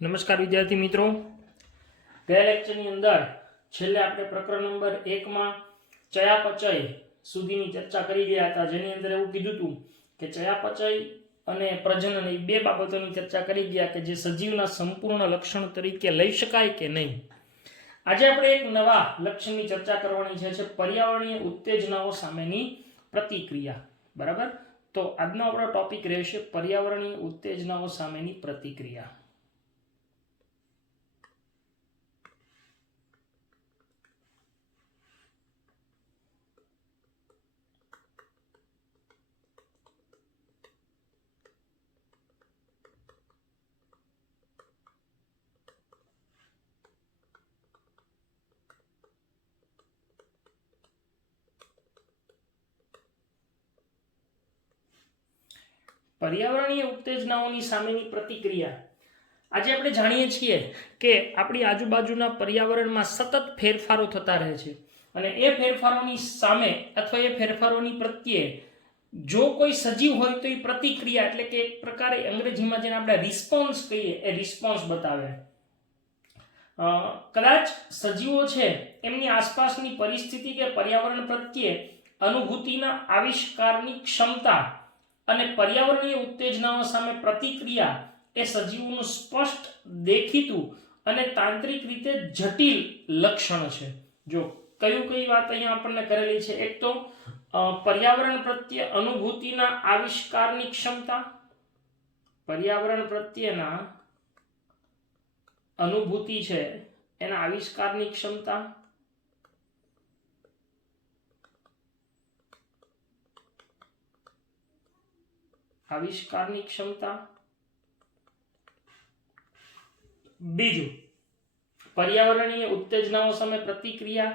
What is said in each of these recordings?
નમસ્કાર વિદ્યાર્થી મિત્રો, ગયા લેક્ચરની અંદર છેલ્લે આપણે પ્રકરણ નંબર 1 માં ચયાપચય સુધીની ચર્ચા કરી ગયા હતા, જેની અંદર એવું કીધું હતું કે ચયાપચય અને પ્રજનન એ બે બાબતોની ચર્ચા કરી ગયા કે જે સજીવના સંપૂર્ણ લક્ષણ તરીકે લઈ શકાય કે નહીં. આજે આપણે એક નવા લક્ષણની ચર્ચા કરવાની છે, પર્યાવરણીય ઉત્તેજનાઓ સામેની પ્રતિક્રિયા. બરાબર, તો આજનો આપણો ટોપિક રહેશે પર્યાવરણીય ઉત્તેજનાઓ સામેની પ્રતિક્રિયા. પર્યાવરણીય ઉત્તેજનાઓની સામેની પ્રતિક્રિયા. આજે આપણે જાણીએ છીએ કે આપણી આજુબાજુના પર્યાવરણમાં સતત ફેરફારો થતા રહે છે, અને એ ફેરફારોની સામે અથવા એ ફેરફારોની પ્રત્યે જો કોઈ સજીવ હોય તો એ પ્રતિક્રિયા એટલે કે એક પ્રકારે અંગ્રેજીમાં જેને આપણે રિસ્પોન્સ કહીએ એ રિસ્પોન્સ બતાવે. કદાચ સજીવો છે એમની આસપાસની પરિસ્થિતિ કે પર્યાવરણ પ્રત્યે અનુભૂતિના આવિષ્કારની ક્ષમતા અને પર્યાવરણીય ઉત્તેજનાઓ સામે પ્રતિક્રિયા એ સજીવોનું સ્પષ્ટ, દેખીતું અને તાંત્રિક રીતે જટિલ લક્ષણ છે. જો કઈ વાત અહીંયા આપણને કરેલી છે, એક તો પર્યાવરણ પ્રત્યે અનુભૂતિના આવિષ્કારની ક્ષમતા, પર્યાવરણ પ્રત્યેના અનુભૂતિ છે એના આવિષ્કારની ક્ષમતા, આવિષ્કારની ક્ષમતા. બીજું, પર્યાવરણીય ઉત્તેજનાઓ સામે પ્રતિક્રિયા,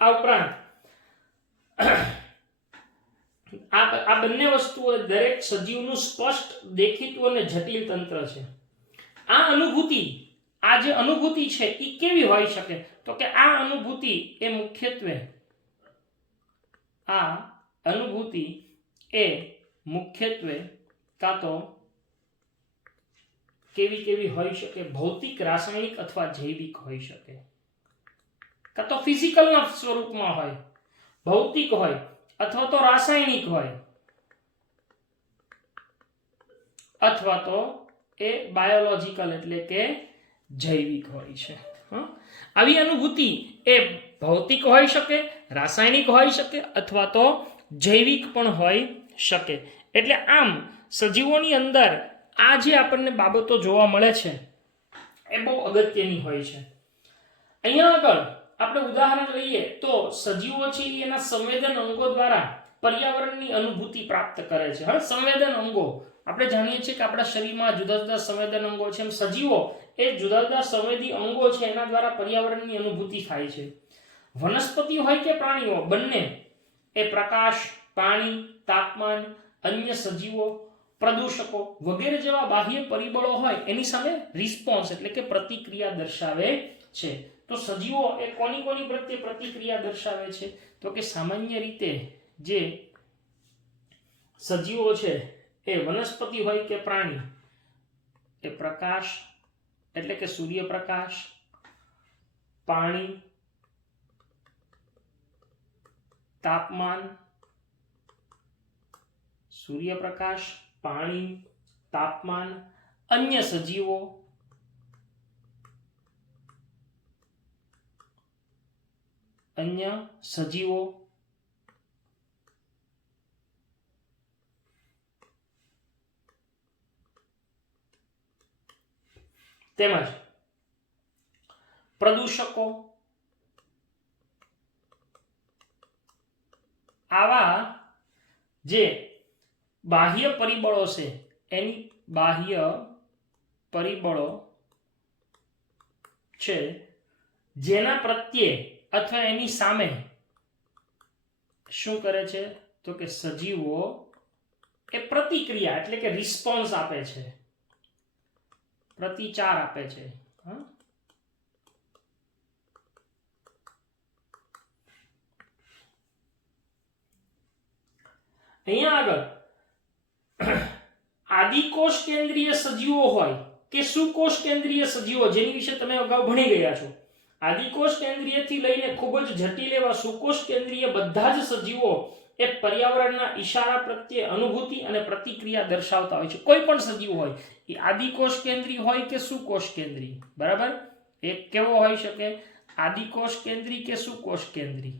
આ ઉપરાંત આ બંને વસ્તુઓ દરેક સજીવનું સ્પષ્ટ, દેખીતું અને જટિલ તંત્ર છે. આ અનુભૂતિ, આ જે અનુભૂતિ છે એ કેવી હોઈ શકે? તો કે આ અનુભૂતિ એ મુખ્યત્વે કાં તો કેવી હોઈ શકે? ભૌતિક, રાસાયણિક અથવા જૈવિક હોઈ શકે, કાં તો ફિઝિકલના સ્વરૂપમાં હોય, ભૌતિક હોય અથવા તો રાસાયણિક હોય, અથવા તો એ બાયોલોજિકલ એટલે કે જૈવિક હોય છે. આવી અનુભૂતિ એ ભૌતિક હોઈ શકે, રાસાયણિક હોઈ શકે અથવા તો જૈવિક પણ હોઈ શકે. એટલે આમ સજીવોની અંદર આ જે આપણને બાબતો જોવા મળે છે એ બહુ અગત્યની હોય છે. અહીંયા આગળ આપણે ઉદાહરણ લઈએ તો સજીવો છે એના સંવેદન અંગો દ્વારા પર્યાવરણની અનુભૂતિ પ્રાપ્ત કરે છે. હવે સંવેદન અંગો આપણે જાણીએ છીએ કે આપણા શરીરમાં જુદા જુદા સંવેદન અંગો છે, એમ સજીવો એ જુદા જુદા સંવેદી અંગો છે એના દ્વારા પર્યાવરણની અનુભૂતિ થાય છે. વનસ્પતિ હોય કે પ્રાણીઓ, બંને એ પ્રકાશ, પાણી, તાપમાન, અન્ય સજીવો, પ્રદૂષકો વગેરે જેવા બાહ્ય પરિબળો હોય એની સામે રિસ્પોન્સ એટલે કે પ્રતિક્રિયા દર્શાવે છે. તો સજીવો એ કોની પ્રત્યે પ્રતિક્રિયા દર્શાવે છે? તો કે સામાન્ય રીતે જે સજીવો છે એ વનસ્પતિ હોય કે પ્રાણી, એ પ્રકાશ એટલે કે સૂર્યપ્રકાશ, પાણી, તાપમાન, સૂર્યપ્રકાશ, પાણી, તાપમાન, અન્ય સજીવો, તેમજ પ્રદૂષકો, આવા જે બાહ્ય પરિબળો છે એની બાહ્ય પરિબળો છે જેના પ્રત્યે અથવા એની સામે શું કરે છે? તો કે સજીવો એ પ્રતિક્રિયા એટલે કે રિસ્પોન્સ આપે છે. પ્રતિચાર આપે છે. હા, અહીંયા આગળ આદિકોષ કેન્દ્રીય સજીવો હોય કે સુકોષ કેન્દ્રીય સજીવો, જેની વિશે તમે અગાઉ ભણી ગયા છો, આદિકોષ કેન્દ્રીયથી લઈને ખૂબ જ જટિલ એવા સુકોષ કેન્દ્રીય બધા જ સજીવો એ પર્યાવરણના ઈશારા પ્રત્યે અનુભૂતિ અને પ્રતિક્રિયા દર્શાવતા હોય છે. કોઈ પણ સજીવ હોય એ આદિકોષ કેન્દ્રી હોય કે સુકોષ કેન્દ્રી, બરાબર, એ કેવો હોઈ શકે, આદિકોષ કેન્દ્રી કે સુકોષ કેન્દ્રી.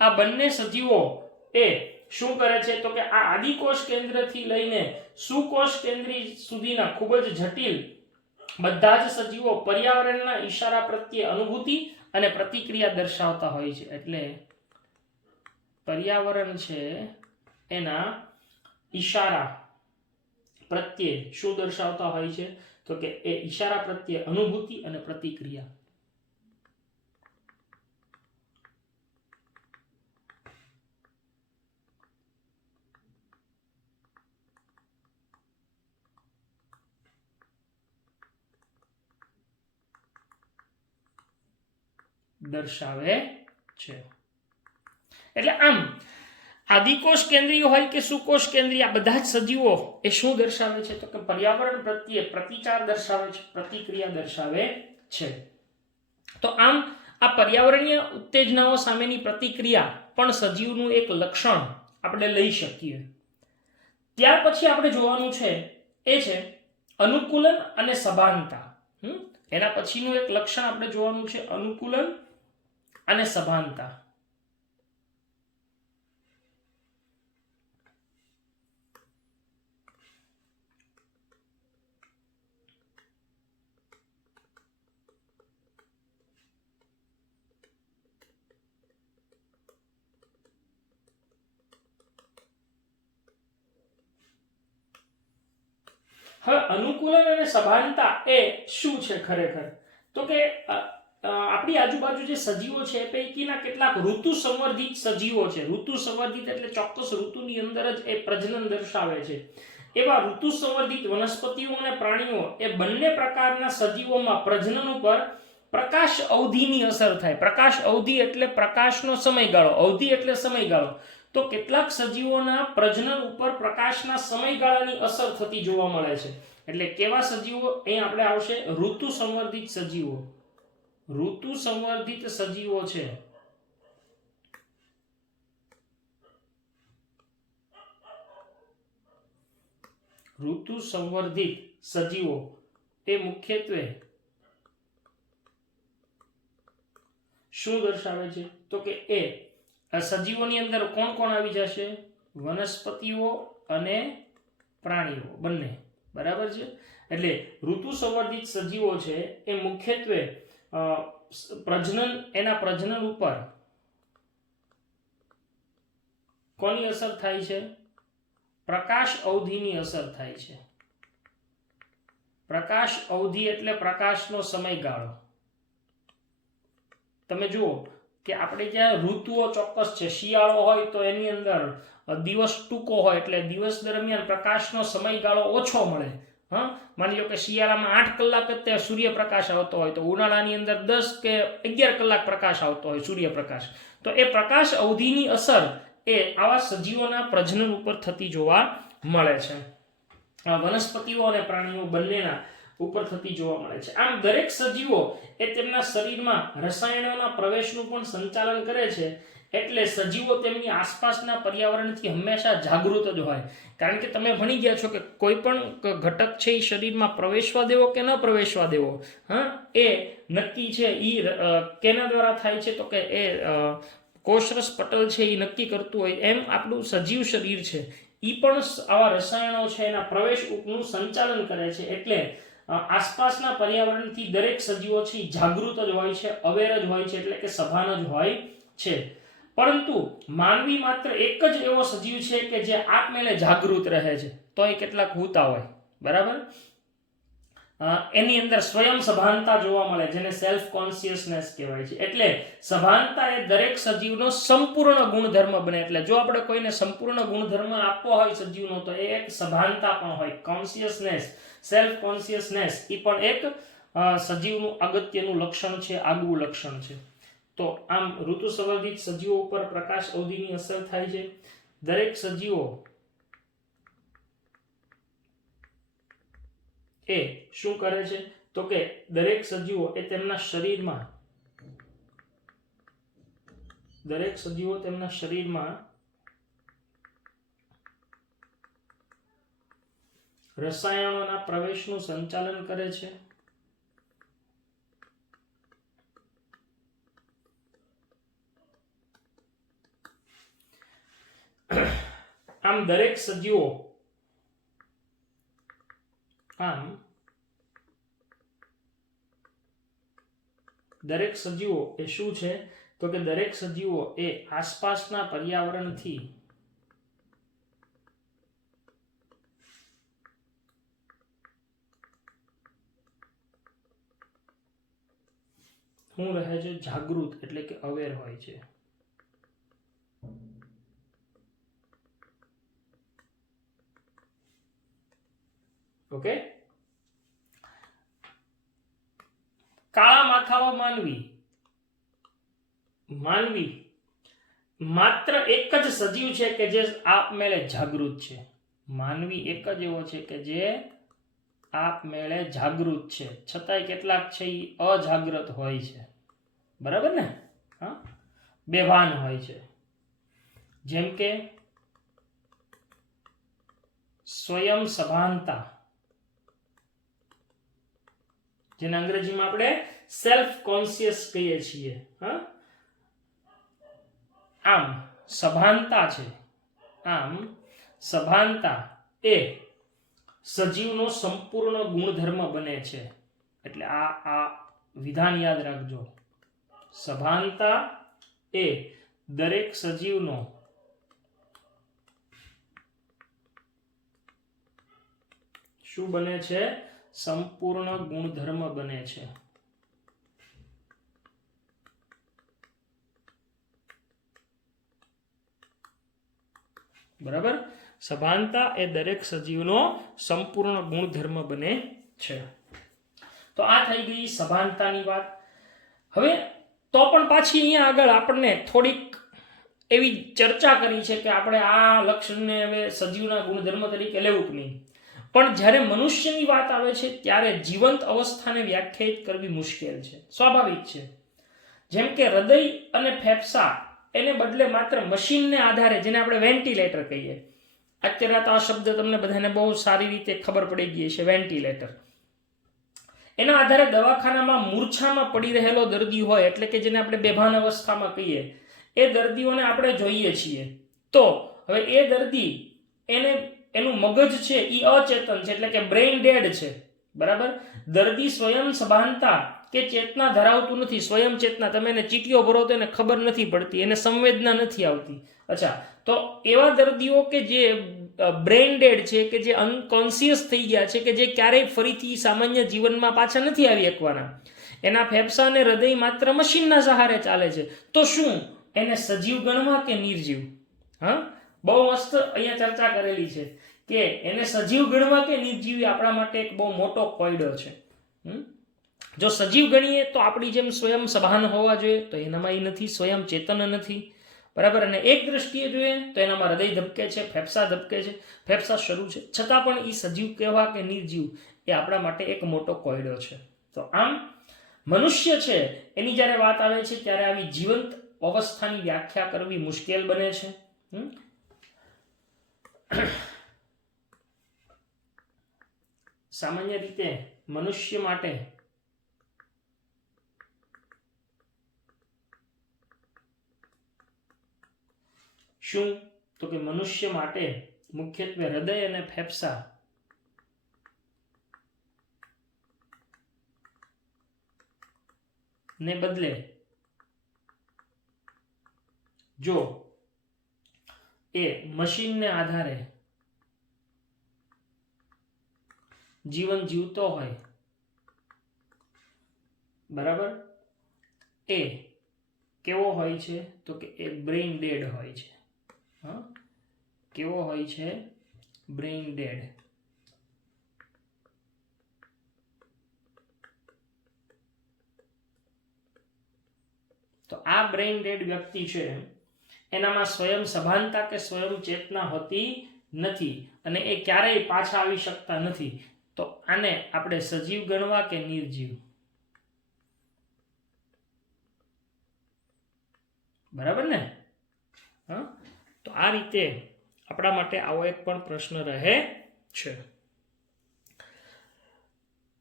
આ બંને સજીવો એ શું કરે છે તો કે આ આદિકોષ કેન્દ્રથી લઈને સુકોષ કેન્દ્રી સુધીના ખૂબ જ જટિલ બધા જ સજીવો પર્યાવરણના ઈશારા પ્રત્યે અનુભૂતિ અને પ્રતિક્રિયા દર્શાવતા હોય છે. એટલે પર્યાવરણ છે એના ઈશારા પ્રત્યે શું દર્શાવતા હોય છે તો કે એ ઈશારા પ્રત્યે અનુભૂતિ અને પ્રતિક્રિયા. દર્શાવે છે. એટલે આમ આદિકોષ કેન્દ્રીય હોય કે સુકોષ કેન્દ્રીય આ બધા જ સજીવો એ શું દર્શાવે છે તો કે પર્યાવરણ પ્રત્યે પ્રતિચાર દર્શાવે છે, પ્રતિક્રિયા દર્શાવે છે. તો આમ આ પર્યાવરણીય ઉત્તેજનાઓ સામેની પ્રતિક્રિયા પણ સજીવનું એક લક્ષણ આપણે લઈ શકીએ. ત્યાર પછી આપણે જોવાનું છે એ છે અનુકૂલન અને સભાનતા. એના પછીનું એક લક્ષણ આપણે જોવાનું છે અનુકૂલન અને સભાનતા. હવે અનુકૂલન અને સભાનતા એ શું છે ખરેખર તો કે આપણી આજુબાજુ જે સજીવો છે એ પૈકીના કેટલાક ઋતુ સંવર્ધિત સજીવો છે. ઋતુ સંવર્ધિત એટલે ચોક્કસ ઋતુની અંદર જ એ પ્રજનન દર્શાવે છે. એવા ઋતુ સંવર્ધિત વનસ્પતિઓ અને પ્રાણીઓ એ બંને પ્રકારના સજીવોમાં પ્રજનન ઉપર પ્રકાશ અવધિની અસર થાય. પ્રકાશ અવધિ એટલે પ્રકાશનો સમયગાળો, અવધિ એટલે સમયગાળો. તો કેટલાક સજીવોના પ્રજનન ઉપર પ્રકાશના સમયગાળાની અસર થતી જોવા મળે છે. એટલે કેવા સજીવો અહીં આપણે આવશે ઋતુ સંવર્ધિત સજીવો. ઋતુ સંવર્ધિત સજીવો છે ઋતુ સંવર્ધિત સજીવો એ મુખ્યત્વે શું દર્શાવે છે તો કે એ સજીવોની અંદર કોણ કોણ આવી જશે, વનસ્પતિઓ અને પ્રાણીઓ બંને, બરાબર છે. એટલે ઋતુ સંવર્ધિત સજીવો છે એ મુખ્યત્વે એના પ્રજનન ઉપર કોની અસર થાય છે, પ્રકાશ અવધિની અસર થાય છે. પ્રકાશ અવધિ એટલે પ્રકાશનો સમયગાળો. તમે જુઓ કે આપણે જ્યાં ઋતુઓ ચોક્કસ છે, શિયાળો હોય તો એની અંદર દિવસ ટૂંકો હોય એટલે દિવસ દરમિયાન પ્રકાશનો સમયગાળો ઓછો મળે. માની લો કે શિયાળામાં 8 કલાક જ સૂર્યપ્રકાશ આવતો હોય તો ઉનાળાની અંદર 10 કે 11 કલાક પ્રકાશ આવતો હોય સૂર્યપ્રકાશ. તો એ પ્રકાશ અવધિની અસર એ આવા સજીવોના પ્રજનન ઉપર થતી જોવા મળે છે. વનસ્પતિઓ અને પ્રાણીઓ બંનેના ઉપર થતી જોવા મળે છે. આમ દરેક સજીવો એ તેમના શરીરમાં રસાયણોના પ્રવેશનું પણ સંચાલન કરે છે. એટલે સજીવો તેમની આસપાસના પર્યાવરણથી હંમેશા જાગૃત જ હોય. કારણ કે તમે ભણી ગયા છો કે કોઈ પણ ઘટક છે એ શરીરમાં પ્રવેશવા દેવો કે ન પ્રવેશવા દેવો એ નક્કી છે એ કેના દ્વારા થાય છે તો કે એ કોષરસ પટલ છે એ નક્કી કરતું હોય. એમ આપણું સજીવ શરીર છે એ પણ આવા રસાયણો છે એના પ્રવેશનું સંચાલન કરે છે. એટલે આસપાસના પર્યાવરણથી દરેક સજીવો છે જાગૃત જ હોય છે, અવેર જ હોય છે, એટલે કે સભાન જ હોય છે. પરંતુ માનવી માત્ર એક જ એવો સજીવ છે કે જે આપમેળે જાગૃત રહે છે, તો એ કેટલાક હોતા હોય, બરાબર. એની અંદર સ્વયં સભાનતા જોવા મળે, જેને સેલ્ફ કોન્શિયસનેસ કહેવાય છે. એટલે સભાનતા એ દરેક સજીવનો સંપૂર્ણ ગુણધર્મ બને. એટલે જો આપણે કોઈને સંપૂર્ણ ગુણધર્મ આપવો હોય સજીવનો, તો એ એક સભાનતા પણ હોય. કોન્શિયસનેસ, સેલ્ફ કોન્શિયસનેસ એ પણ એક સજીવનું અગત્યનું લક્ષણ છે, આગવું લક્ષણ છે. તો આમ ઋતુ સંબંધિત સજીવો ઉપર પ્રકાશ અવધિની અસર થાય છે. દરેક સજીવો એ શું કરે છે? તો કે દરેક સજીવો એ તેમના શરીરમાં રસાયણોના પ્રવેશનું સંચાલન કરે છે. આમ દરેક સજીવો એ શું છે? તો કે દરેક સજીવો એ આસપાસના પર્યાવરણથી શું રહે છે? જાગૃત, એટલે કે અવેર હોય છે. ઓકે. કાળા માથાળો માનવી માત્ર એક જ સજીવ છે કે જે આપમેળે જાગૃત છે. માનવી એક જ એવો છે કે જે આપમેળે જાગૃત છે, છતાંય કેટલાક છે એ અજાગ્રત હોય છે. બરાબર ને? હા, બેભાન હોય છે. જેમ કે સ્વયં સભાનતા, જેને અંગ્રેજીમાં આપણે સેલ્ફ કોન્શિયસ કહીએ છીએ. હા, આમ સભાનતા એ સજીવનો સંપૂર્ણ ગુણધર્મ બને છે. એટલે આ વિધાન યાદ રાખજો. સભાનતા એ દરેક સજીવનો શું બને છે? સંપૂર્ણ ગુણધર્મ બને છે. બરાબર? સભાનતા એ દરેક સજીવનો સંપૂર્ણ ગુણધર્મ બને છે. તો આ થઈ ગઈ સભાનતાની વાત. હવે તો પણ પાછી અહીંયા આગળ આપણને થોડીક એવી ચર્ચા કરી છે કે આપણે આ લક્ષણને હવે સજીવના ગુણધર્મ તરીકે લેવું કે નહીં. પણ જ્યારે મનુષ્યની વાત આવે છે ત્યારે જીવંત અવસ્થાને વ્યાખ્યાયિત કરવી મુશ્કેલ છે, સ્વાભાવિક છે. જેમ કે હૃદય અને ફેફસા એને બદલે માત્ર મશીનને આધારે, જેને આપણે વેન્ટિલેટર કહીએ, અત્યારે તો આ શબ્દ તમને બધાને બહુ સારી રીતે ખબર પડી ગઈ છે, વેન્ટિલેટર. એના આધારે દવાખાનામાં મૂર્છામાં પડી રહેલો દર્દી હોય, એટલે કે જેને આપણે બેભાન અવસ્થામાં કહીએ, એ દર્દીઓને આપણે જોઈએ છીએ. તો હવે એ દર્દી એનું મગજ છે એ અચેતન છે, એટલે કે બ્રેઇન ડેડ છે. બરાબર? દર્દી સ્વયં સભાનતા કે ચેતના ધરાવતું નથી. સ્વયં ચેતના, તમે એને ચીટીઓ ભરો તો એને ખબર નથી પડતી, એને સંવેદના નથી આવતી. અચ્છા, તો એવા દર્દીઓ કે જે બ્રેઇન ડેડ છે, કે જે અનકોન્શિયસ થઈ ગયા છે, કે જે ક્યારેય ફરીથી સામાન્ય જીવનમાં પાછા નથી આવી શકવાના, એના ફેફસા અને હૃદય માત્ર મશીનના સહારે ચાલે છે, તો શું એને સજીવ ગણવા કે નિર્જીવ? હા, બહુ મસ્ત અહીંયા ચર્ચા કરેલી છે કે એને સજીવ ગણવા કે નિર્જીવ આપણા માટે એક બહુ મોટો કોયડો છે. જો સજીવ ગણીએ તો આપણી જેમ સ્વયં સભાન હોવા જોઈએ, તો એનામાં એ નથી, સ્વયં ચેતન નથી. બરાબર? અને એક દ્રષ્ટિએ જોઈએ તો એનામાં હૃદય ધબકે છે, ફેફસા ધબકે છે, ફેફસા શરૂ છે, છતાં પણ એ સજીવ કહેવા કે નિર્જીવ એ આપણા માટે એક મોટો કોયડો છે. તો આમ મનુષ્ય છે એની જ્યારે વાત આવે છે ત્યારે આવી જીવંત અવસ્થાની વ્યાખ્યા કરવી મુશ્કેલ બને છે. સામાન્ય રીતે મનુષ્ય માટે શું? તો કે મનુષ્ય માટે મુખ્યત્વે હૃદય અને ફેફસા ને બદલે જો એ મશીનને આધારે જીવન જીવતો હોય બરાબર, એ કેવો હોય છે? તો કે એ બ્રેઇન ડેડ હોય છે. હા, કેવો હોય છે? Brain dead. તો આ બ્રેઇન ડેડ વ્યક્તિ છે એનામાં સ્વયં સભાનતા કે સ્વયં ચેતના હોતી નથી અને એ ક્યારેય પાછા આવી શકતા નથી. તો આને આપણે સજીવ ગણવા કે નિર્જીવ? બરાબર ને? હા, તો આ રીતે આપણા માટે આવો એક પણ પ્રશ્ન રહે છે.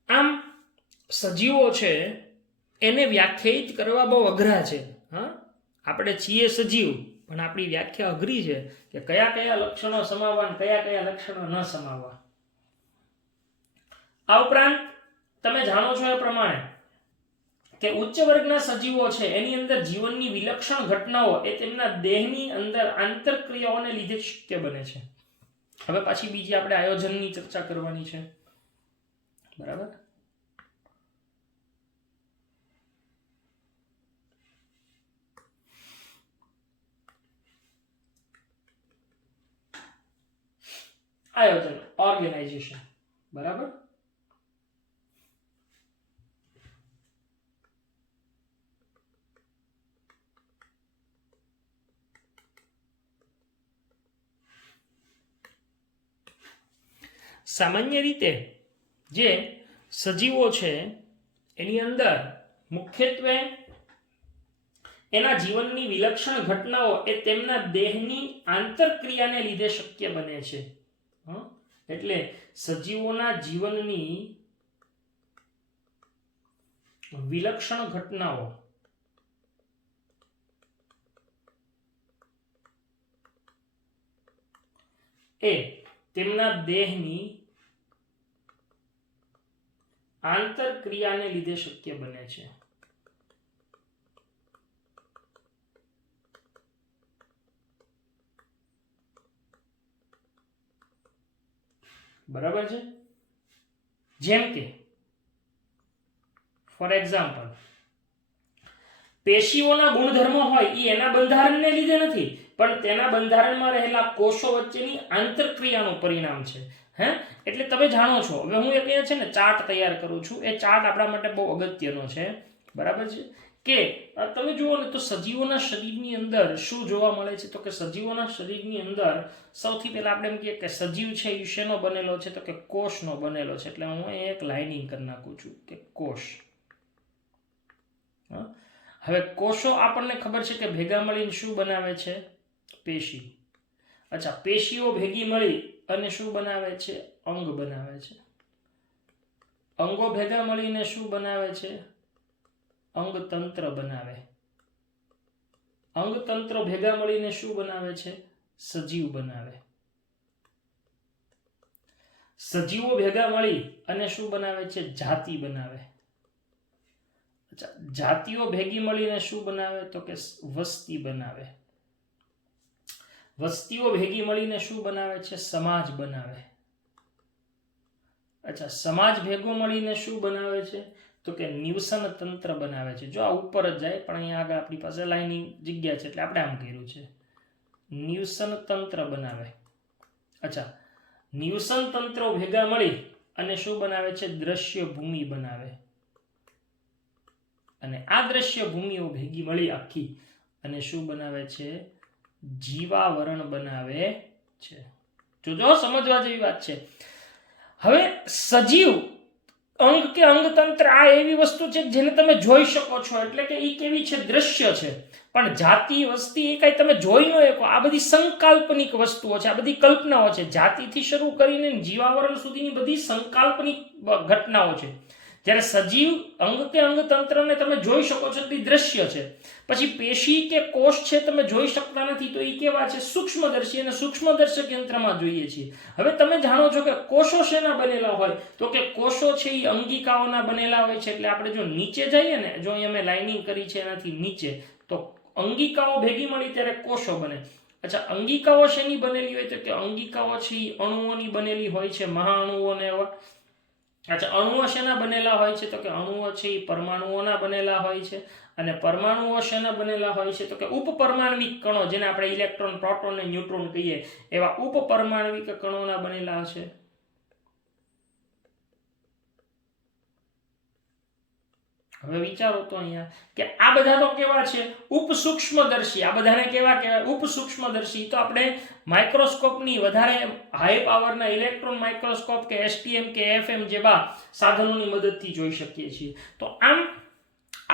આમ સજીવો છે એને વ્યાખ્યાયિત કરવા બહુ અઘરા છે. હા, આપણે છીએ સજીવ પણ આપણી વ્યાખ્યા અઘરી છે કે કયા કયા લક્ષણો સમાવવા અને કયા કયા લક્ષણો ન સમાવવા. આ ઉપરાંત તમે જાણો છો એ પ્રમાણે કે ઉચ્ચ વર્ગના સજીવો છે એની અંદર જીવનની વિલક્ષણ ઘટનાઓ એ તેમના દેહની અંદર આંતરક્રિયાઓને લીધે શક્ય બને છે. હવે પાછી બીજી આપણે આયોજનની ચર્ચા કરવાની છે. બરાબર, આયોજન, ઓર્ગેનાઇઝેશન. બરાબર, સામાન્ય રીતે જે સજીવો છે એની અંદર મુખ્યત્વે એના જીવનની વિલક્ષણ ઘટનાઓ એ તેમના દેહની આંતરક્રિયાને લીધે શક્ય બને છે. એટલે સજીવોના જીવનની વિલક્ષણ ઘટનાઓ એ તેમના દેહની આંતરક્રિયાને લીધે શક્ય બને છે. બરાબર છે? જેમ કે ફોર એક્ઝામ્પલ પેશીઓના ગુણધર્મો હોય એ એના બંધારણને લીધે નથી પણ તેના બંધારણમાં રહેલા કોષો વચ્ચેની આંતરક્રિયાનું પરિણામ છે. હે, એટલે તમે જાણો છો. હવે હું એક છે ને ચાર્ટ તૈયાર કરું છું. એ ચાર્ટ આપણા માટે બહુ અગત્યનો છે. બરાબર છે? કે તમે જુઓ ને તો સજીવોના શરીરની અંદર શું જોવા મળે છે? તો કે સજીવોના શરીરની અંદર સૌથી પહેલા આપણે એમ કહીએ કે સજીવ છે એ શેનો બનેલો છે? તો કે કોષનો બનેલો છે. એટલે હું એક લાઇનિંગ કરી નાખું છું કે કોષ. હવે કોષો આપણને ખબર છે કે ભેગા મળીને શું બનાવે છે? પેશી. અચ્છા, પેશીઓ ભેગી મળી અને શું બનાવે છે? અંગ બનાવે છે. અંગો ભેગા મળીને શું બનાવે છે? અંગતંત્ર બનાવે. અંગતંત્રો ભેગા મળીને શું બનાવે છે? સજીવ બનાવે. સજીવો ભેગા મળી અને શું બનાવે છે? જાતિ બનાવે. અચ્છા, જાતિઓ ભેગી મળીને શું બનાવે? તો કે વસ્તી બનાવે. વસ્તીઓ ભેગી મળીને શું બનાવે છે? સમાજ બનાવે. અચ્છા, સમાજ ભેગો મળીને શું બનાવે છે? તો કે નિવસન તંત્ર બનાવે છે. જો આ ઉપર જ જાય પણ અહીંયા આગળ આપણી પાસે લાઇનિંગ જગ્યા છે એટલે આપણે આમ કર્યું છે. નિવસન તંત્ર બનાવે. અચ્છા, નિવસન તંત્રો ભેગા મળી અને શું બનાવે છે? દ્રશ્ય ભૂમિ બનાવે. અને આ દ્રશ્ય ભૂમિઓ ભેગી મળી આખી અને શું બનાવે છે? જીવાવરણ બનાવે છે. જોજો, સમજવા જેવી વાત છે. હવે સજીવ અંગ કે અંગતંત્ર આ એવી વસ્તુ છે જેને તમે જોઈ શકો છો. એટલે કે એ કેવી છે? દ્રશ્ય છે. પણ જાતિ, વસ્તી એ કઈ તમે જોઈ ન શકો. આ બધી સંકલ્પનિક વસ્તુઓ છે. આ બધી કલ્પનાઓ છે. જાતિથી શરૂ કરીને જીવાવરણ સુધીની બધી સંકલ્પનિક ઘટનાઓ છે. જ્યારે સજીવ અંગ કે અંગતંત્રને તમે જોઈ શકો છો તે દ્રશ્ય છે. પછી પેશી કે કોષ છે તમે જોઈ શકતા નથી તો એ કેવા છે? સૂક્ષ્મદર્શી. અને સૂક્ષ્મદર્શક યંત્રમાં જોઈએ છીએ. હવે તમે જાણો છો કે કોષો શેના બનેલા હોય? તો કે કોષો છે એ અંગિકાઓના બનેલા હોય છે. એટલે આપણે જો નીચે જઈએ ને, જો અહીં અમે લાઇનિંગ કરી છે એનાથી નીચે, તો અંગિકાઓ ભેગી મળી ત્યારે કોષો બને. અચ્છા, અંગિકાઓ શેની બનેલી હોય? તો કે અંગિકાઓ છે એ અણુઓની બનેલી હોય છે, મહાઅણુઓને એવા. અચ્છા, અણુઓ શેના બનેલા હોય છે? તો કે અણુઓ છે એ પરમાણુઓના બનેલા હોય છે, અને પરમાણુઓ શેના બનેલા હોય છે? તો કે ઉપપરમાણવિક કણો, જેને આપણે ઇલેક્ટ્રોન, પ્રોટોન અને ન્યુટ્રોન કહીએ, એવા ઉપપરમાણવિક કણોના બનેલા છે. હવે વિચારો તો અહીંયા કે આ બધા તો કેવા છે? ઉપસૂક્ષ્મદર્શી. આ બધાને કેવા કહેવાય? ઉપસૂક્ષ્મદર્શી. તો આપણે માઇક્રોસ્કોપની વધારે હાઈ પાવરના ઇલેક્ટ્રોન માઇક્રોસ્કોપ કે STM કે FM જેવા સાધનોની મદદથી જોઈ શકીએ છીએ. તો આમ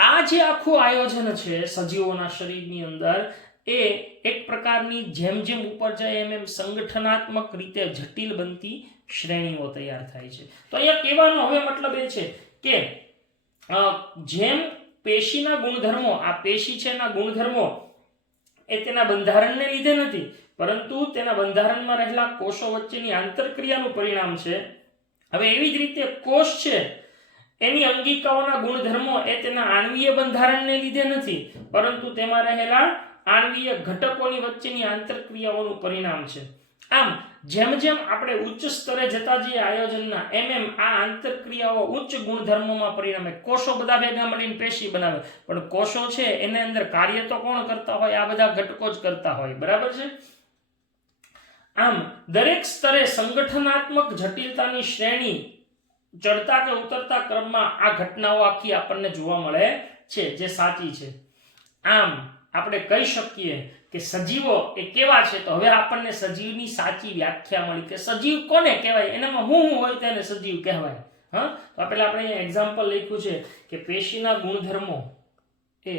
આ જે આખું આયોજન છે સજીવોના શરીરની અંદર, એ એક પ્રકારની જેમ જેમ ઉપર જાય એમ એમ સંગઠનાત્મક રીતે જટિલ બનતી શ્રેણીઓ તૈયાર થાય છે. તો અહીંયા કહેવાનો હવે મતલબ એ છે કે જેમ પેશીના ગુણધર્મો, આ પેશી છે એના ગુણધર્મો એ તેના બંધારણને લીધે નથી, પરંતુ તેના બંધારણમાં રહેલા કોષો વચ્ચેની આંતરક્રિયાનું પરિણામ છે. હવે એવી જ રીતે કોષ છે એની અંગિકાઓના ગુણધર્મો એ તેના આણ્વીય બંધારણને લીધે નથી, પરંતુ તેમાં રહેલા આણ્વીય ઘટકોની વચ્ચેની આંતરક્રિયાઓનું પરિણામ છે. આમ જેમ જેમ આપણે ઉચ્ચ સ્તરે જતા જઈએ આયોજનના, એમ એમ આ આંતરક્રિયાઓ ઉચ્ચ ગુણધર્મોમાં પરિણમે. કોષો બધા ભેગા મળીને પેશી બનાવે, પણ કોષો છે એની અંદર કાર્ય તો કોણ કરતા હોય? આ બધા ઘટકો જ કરતા હોય. બરાબર છે? આમ દરેક સ્તરે સંગઠનાત્મક જટિલતાની શ્રેણી ચડતા કે ઉતરતા ક્રમમાં આ ઘટનાઓ આખી આપણને જોવા મળે છે, જે સાચી છે. આમ આપણે કહી શકીએ કે સજીવો એ કેવા છે? તો હવે આપણને સજીવની સાચી વ્યાખ્યા મળી કે સજીવ કોને કહેવાય, એનામાં હું હોય તેને સજીવ કહેવાય. હા, તો પેલા આપણે એક્ઝામ્પલ લખ્યું છે કે પેશીના ગુણધર્મો એ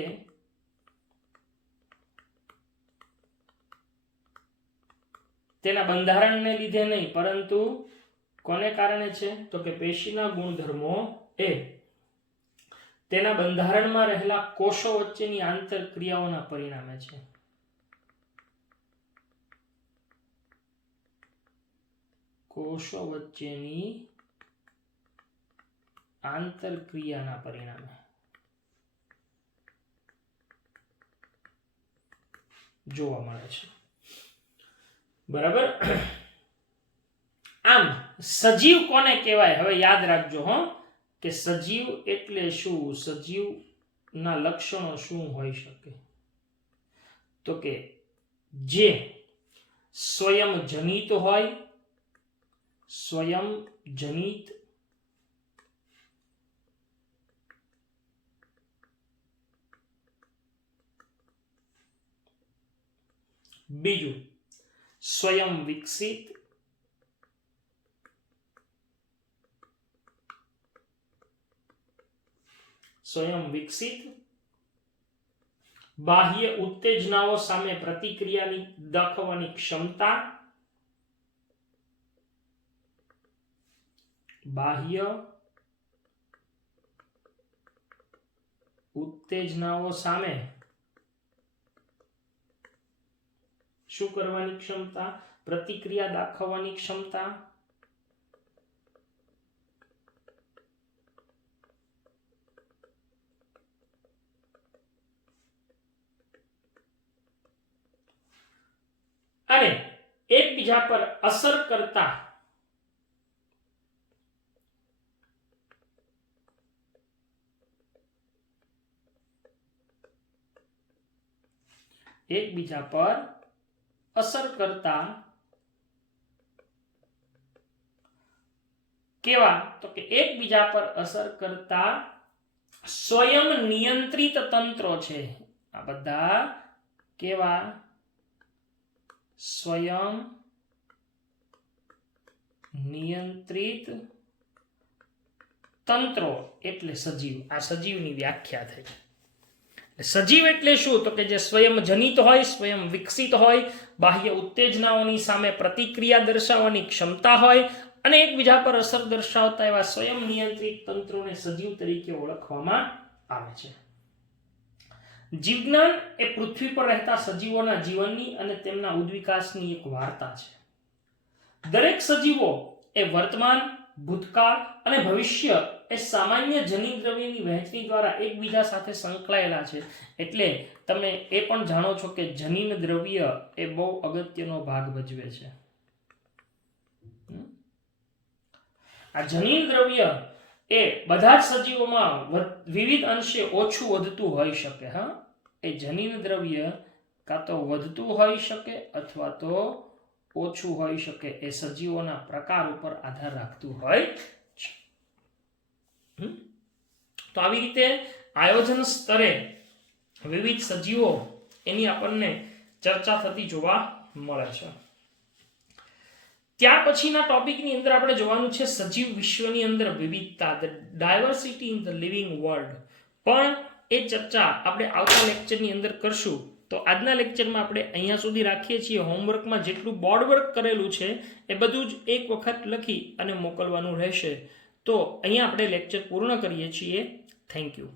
તેના બંધારણને લીધે નહીં, પરંતુ કોને કારણે છે? તો કે પેશીના ગુણધર્મો એ તેના બંધારણમાં રહેલા કોષો વચ્ચેની આંતરક્રિયાઓના પરિણામે છે. કોષો વચ્ચેની આંતરક્રિયાના પરિણામે જોવા મળે છે. બરાબર? આમ સજીવ કોને કહેવાય? હવે યાદ રાખજો હો કે સજીવ એટલે શું, સજીવના લક્ષણો શું હોઈ શકે? તો કે જે સ્વયં જનિત હોય, સ્વયં જનિત, બીજું સ્વયં વિકસિત, સ્વયં વિકસિત, બાહ્ય ઉત્તેજનાઓ સામે પ્રતિક્રિયાની દાખવવાની ક્ષમતા, બાહ્ય ઉત્તેજનાઓ સામે શું કરવાની ક્ષમતા? પ્રતિક્રિયા દાખવવાની ક્ષમતા. અને એકબીજા પર અસર કરતા એકબીજા પર અસર કરતા કેવા? તો કે એકબીજા પર અસર કરતા સ્વયં નિયંત્રિત તંત્રો છે. આ બધા કેવા? સ્વયં નિયંત્રિત તંત્રો એટલે સજીવ. આ સજીવની વ્યાખ્યા થઈ. સજીવ એટલે શું? તો કે જે સ્વયં જનિત હોય, સ્વયં વિકસિત હોય, બાહ્ય ઉત્તેજનાઓની સામે પ્રતિક્રિયા દર્શાવવાની ક્ષમતા હોય અને એકબીજા પર અસર દર્શાવતા એવા સ્વયં નિયંત્રિત તંત્રોને સજીવ તરીકે ઓળખવામાં આવે છે. જીવવિજ્ઞાન એ પૃથ્વી પર રહેતા સજીવોના જીવનની અને તેમના ઉદ્વિકાસની એક વાર્તા છે. દરેક સજીવો એ વર્તમાન, ભૂતકાળ અને ભવિષ્ય એ સામાન્ય જનીન દ્રવ્યની વહેંચણી દ્વારા એકબીજા સાથે સંકળાયેલા છે. એટલે તમે એ પણ જાણો છો કે જનીન દ્રવ્ય એ બહુ અગત્યનો ભાગ ભજવે છે. આ જનીન દ્રવ્ય એ બધા જ સજીવોમાં વિવિધ અંશે ઓછું વધતું હોઈ શકે. હા, એ જનીન દ્રવ્ય કાં તો વધતું હોઈ શકે અથવા તો ઓછું હોઈ શકે. એ સજીવોના પ્રકાર ઉપર આધાર રાખતું હોય છે. તો આવી રીતે આયોજન સ્તરે વિવિધ સજીવો એની આપણને ચર્ચા થતી જોવા મળે છે. ત્યાર પછીના ટોપિકની અંદર આપણે જોવાનું છે સજીવ વિશ્વની અંદર વિવિધતા, the diversity in the living world. પણ એ ચર્ચા આપણે આવતા લેક્ચરની અંદર કરશું. તો આજના લેક્ચરમાં આપણે અહીંયા સુધી રાખીએ છીએ. હોમવર્કમાં જેટલું બોર્ડ વર્ક કરેલું છે એ બધું જ એક વખત લખી અને મોકલવાનું રહેશે. તો અહીંયા આપણે લેક્ચર પૂર્ણ કરીએ છીએ. Thank you.